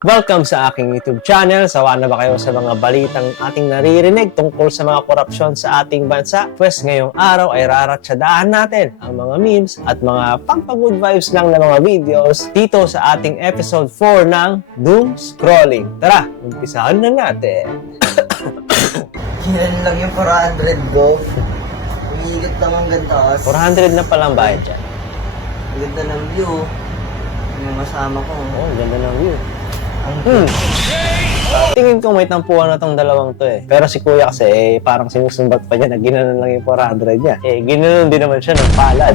Welcome sa aking YouTube channel. Sawa na ba kayo sa mga balitang ating naririnig tungkol sa mga korupsyon sa ating bansa? Pwes ngayong araw ay raratsadahan natin ang mga memes at mga pang-good vibes lang na mga videos dito sa ating episode 4 ng Doom Scrolling. Tara, umpisahan na natin. Yan lang yung 400 ko. Umiigot lang ang ganda. 400 na palang bayad dyan. Ang ganda ng view. Yung masama ko. Oh, ganda ng view. Tingin ko may tampuhan na tong dalawang to eh. Pero si kuya kasi parang sinusumbat pa niya na ginanon lang yung 400 niya. Ginanon din naman siya ng palad.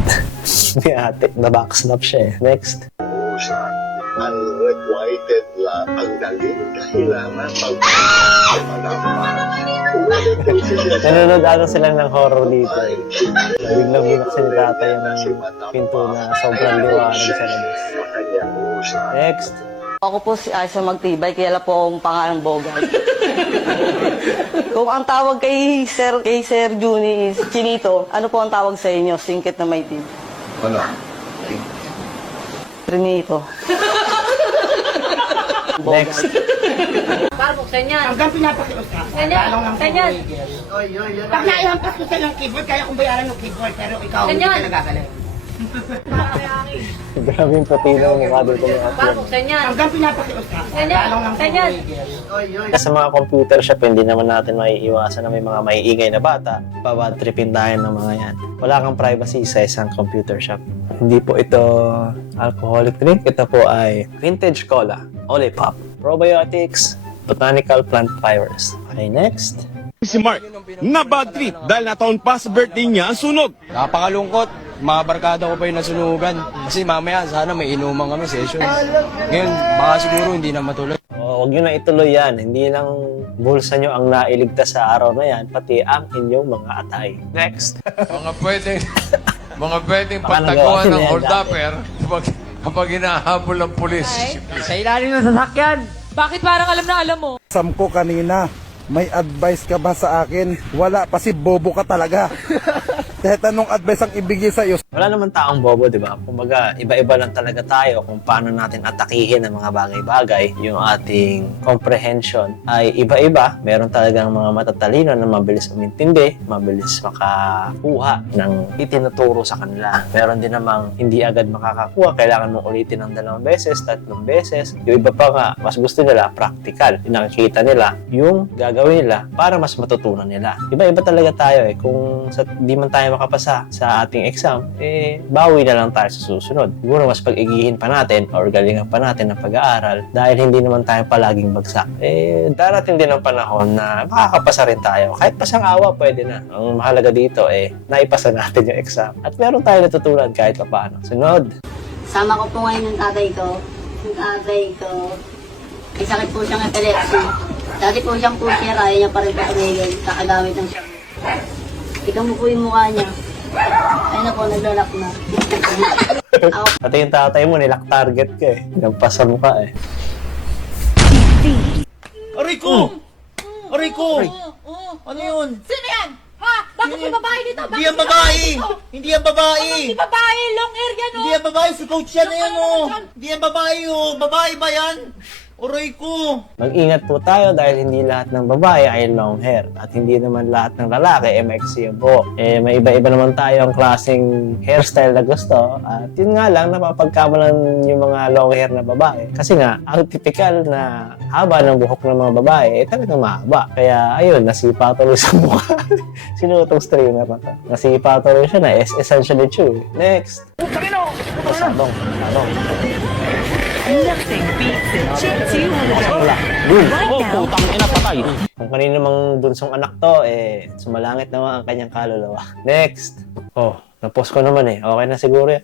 Ni ate, na-backsnap siya eh. Next. Unrequited lang ang naging kailangan Nanonood ata sila ng horror dito eh. Biglang binuksan ni tatay yung pinto na sobrang liwanag sa labas. Next. Ako po si Aisha Magtibay, kaya po akong pangalang Bogart. Kung ang tawag kay Sir Juni is Chinito, ano po ang tawag sa inyo? Singkit na may team. Ano? Trinito. Next. Para buksan yan. Hanggang pinapakios ka. Ganyan. Ganyan. Pag naihampas ko sa ng keyboard, kaya kong bayaran ng keyboard, pero ikaw hindi Ganyan. ka nagagalit. Grabe yung puti na yung mukha dito ng Para ating. buksan yan. Hanggang pinapakios ka. Ganyan. Ganyan. Sa mga computer shop, hindi naman natin maiiwasan na may mga maiingay na bata. Babadtripin tayo ng mga yan. Wala kang privacy sa isang computer shop. Hindi po ito alcoholic drink. Ito po ay vintage cola, Olipop, probiotics, botanical plant fibers. Okay, next. Si Mark, na bad trip dahil nataon pa sa birthday niya ang sunog. Napakalungkot. Mga barkada ko pa yung nasunugan. Kasi mamaya, sana may inuman kami session. Ngayon, baka siguro hindi na matuloy. Huwag nyo na ituloy yan. Hindi lang bulsa nyo ang nailigtas sa araw na yan, pati ang inyong mga atay. Next. Mga pwedeng Baka pataguan nagawa ng nila yan hold-upper kapag hinahabol ng pulis. Sa ilalim ng sasakyan! Bakit parang alam na alam mo? Sam ko kanina, may advice ka ba sa akin? Wala, kasi bobo ka talaga. Kahit anong advice ang ibigay sa'yo. Wala naman taong bobo, di ba? Kumbaga, iba-iba lang talaga tayo kung paano natin atakihin ang mga bagay-bagay. Yung ating comprehension ay iba-iba. Meron talagang mga matatalino na mabilis umintindi, mabilis makakuha ng itinuturo sa kanila. Meron din namang hindi agad makakakuha. Kailangan mong ulitin ng 2 beses, 3 beses. Yung iba pa nga, mas gusto nila practical. Yung nakikita nila, yung gagawin nila para mas matutunan nila. Iba-iba talaga tayo eh. Kung di man tayo makapasa sa ating exam, bawi na lang tayo sa susunod. Siguro mas pag-igihin pa natin or galingan pa natin ang pag-aaral dahil hindi naman tayo palaging bagsak. Darating din ang panahon na makakapasa rin tayo. Kahit pasang awa, pwede na. Ang mahalaga dito, naipasa natin yung exam. At meron tayo natutunan kahit pa paano. Sunod. Sama ko po ngayon ng tatay ko. Yung tatay ko, may sakit po siyang epilepsy. Dati po siyang pusher, ayaw niya pa rin po tumigil. Kakagamit ng siya. Ikaw mo po yung mukha niya. Ayun na po, naglalak na. Pati yung tatay mo, nilak target ka eh. Nagpasa mo ka eh. Aray ko! Aray ko! Ano yun? Sino yan? Ha? Bakit may babae dito? Hindi yan babae! Hindi yan babae! May babae, long hair yan, Hindi yan babae! Si coach yan na yan oh! Hindi yan babae oh! Babae ba yan? Aray ko! Mag-ingat po tayo dahil hindi lahat ng babae ay long hair at hindi naman lahat ng lalaki ay maiksi ang buhok. May iba-iba naman tayo ang klaseng hairstyle na gusto at yun nga lang napapagkamalan yung mga long hair na babae. Kasi nga, ang typical na haba ng buhok ng mga babae ay talagang mahaba. Kaya ayun, nasipa tuloy sa mukha. Sino itong streamer na to? Nasipa tuloy siya na essentially true. Next! Salong. Nothing beats a Jitsu Wala. Boom! Putang ina, patay. Kung kanino mang bunsong anak to, sumalangit naman ang kanyang kaluluwa. Next! Na-post ko naman eh. Okay na siguro yan.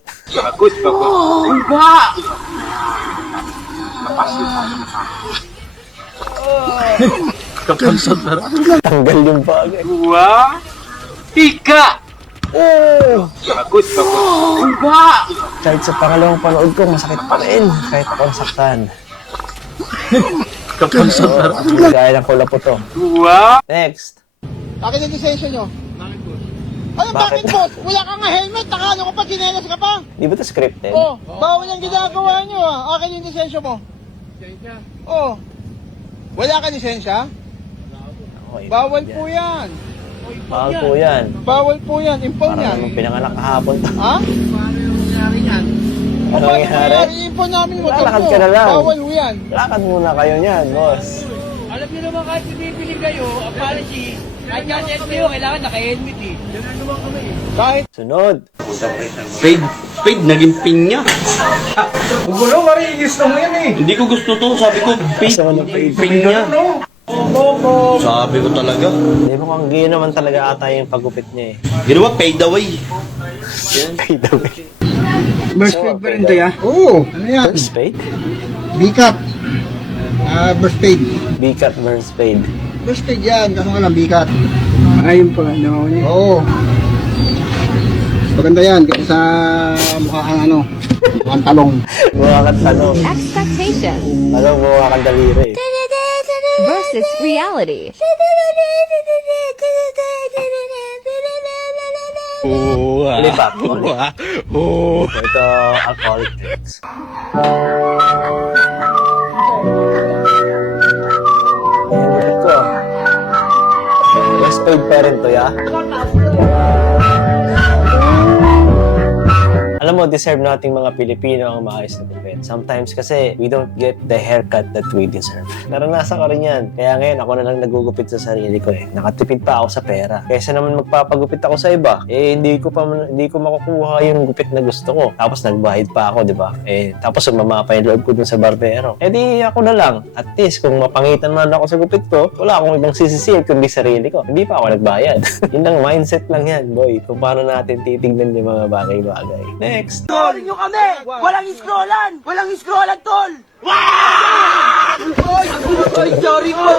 Tanggal yung bagay. Ika! Kahit sa pangalawang panood ko, masakit pa rin. Kahit ako nasaktan. Gaya ng kula po to. Next! Akin yung lisensya nyo. Ano Bakit? bakit boss? Wala kang helmet, nakano ko pa, ginelas ka pa. Di ba ito scripted? Bawal ang ginagawa nyo ah. Akin yung lisensya mo. Oh. Wala ka lisensya? Okay, Bawal yan. po yan. Bawal po yan. Bawal po yan. Impon Parang yan. naman pinanganak kahapon to. Ha? Ano nangyari? Impon namin yung motor Lalakad ko. ka na lang. Bawal po yan. Lakad muna kayo niyan, boss. Alam niyo naman kahit bibili kayo, apology, kahit kasi kayo, kailangan naka-helmet eh. Ganun naman kami eh. Kahit Sunod. Spade, naging pinya. gulo, mariigis na mo yan eh. Hindi ko gusto to. Sabi ko, pinya. Sabi ko talaga. Hindi mo kung gano'n naman talaga ata yung pagupit niya eh. Ginawa, paid away. Fade away. Burst So, paid pa rin to ya? Oo. Ano yan? Burst fade? B-cut. Burst paid. B-cut burst fade. Burst paid yan. Kaso nga lang B-cut. Ayun pala. Oo. Maganda yan. Kasi sa mukha kang ano. Mukhang talong. Mukha kang tanong. Expectation Alam mo, mukha kang daliri. versus reality. Lipat. Ito, alcoholic drinks. Ito. Yes, paid pa rin to, ya. Alam mo, deserve nating mga Pilipino ang maayos na gupit. Sometimes kasi, we don't get the haircut that we deserve. Naranasan ko rin yan. Kaya ngayon, ako na lang nagugupit sa sarili ko eh. Nakatipid pa ako sa pera. Kaysa naman magpapagupit ako sa iba, eh hindi ko makukuha yung gupit na gusto ko. Tapos nagbayad pa ako, di ba? Eh, tapos sumama pa yung loob ko dun sa barbero. Eh di ako na lang. At least, kung mapangitan man ako sa gupit ko, wala akong ibang sisisil kundi sarili ko. Hindi pa ako nagbayad. Yun lang, mindset lang yan, boy. Kung paano natin titignan yung mga bagay-bagay. Next. Scrolling nyo kami! Walang scrollan! Walang scrollan, tol! Ay, sorry po!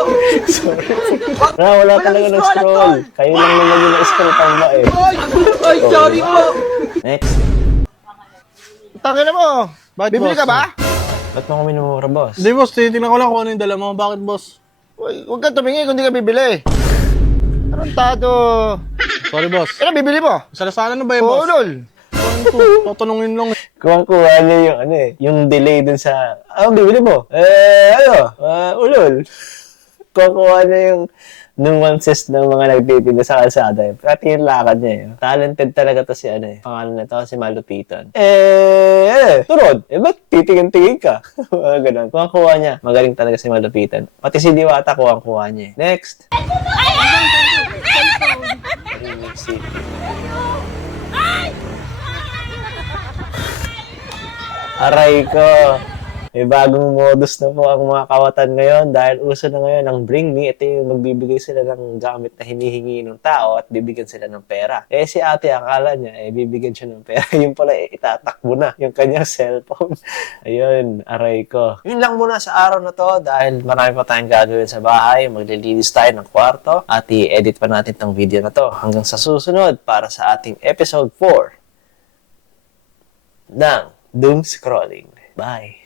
Wala talaga ng scroll. Kayo lang naman yung na-scroll pang ba eh. Ay, sorry po! Next. Tangin na mo. Bibili ka ba? Ba't mo kami namura, boss? Hindi boss, titignan ko lang kung ano yung dala mo. Bakit boss? Huwag kang tumingin kung di ka bibili. Tarantado. Sorry boss. Ano bibili mo? Salasana na ba yung boss? Ulol. Tatanungin lang. Kuha niya yung ano eh, yung delay dun sa, bibili mo? Ulol. Kuha niya yung nuances ng mga nagtitinda sa kalsada eh. Pati yung lakad niya eh. Talented talaga to si ano eh. Pangalan na to si Malupitan. Turod. Ba't titingin-tingin ka? Ganun. Kuha niya. Magaling talaga si Malupitan. Pati si Diwata kuha niya eh. Next. Aray ko. May bagong modus na po ang mga kawatan ngayon dahil uso na ngayon ang Bring Me. Ito yung magbibigay sila ng gamit na hinihingi ng tao at bibigyan sila ng pera. Eh si ate, akala niya, bibigyan siya ng pera. Yung pala, itatakbo na yung kanyang cellphone. Ayun, aray ko. Yun lang muna sa araw na to dahil marami pa tayong gagawin sa bahay. Maglilinis tayo ng kwarto at i-edit pa natin tong video na to hanggang sa susunod para sa ating episode 4 ng Doom Scrolling. Bye!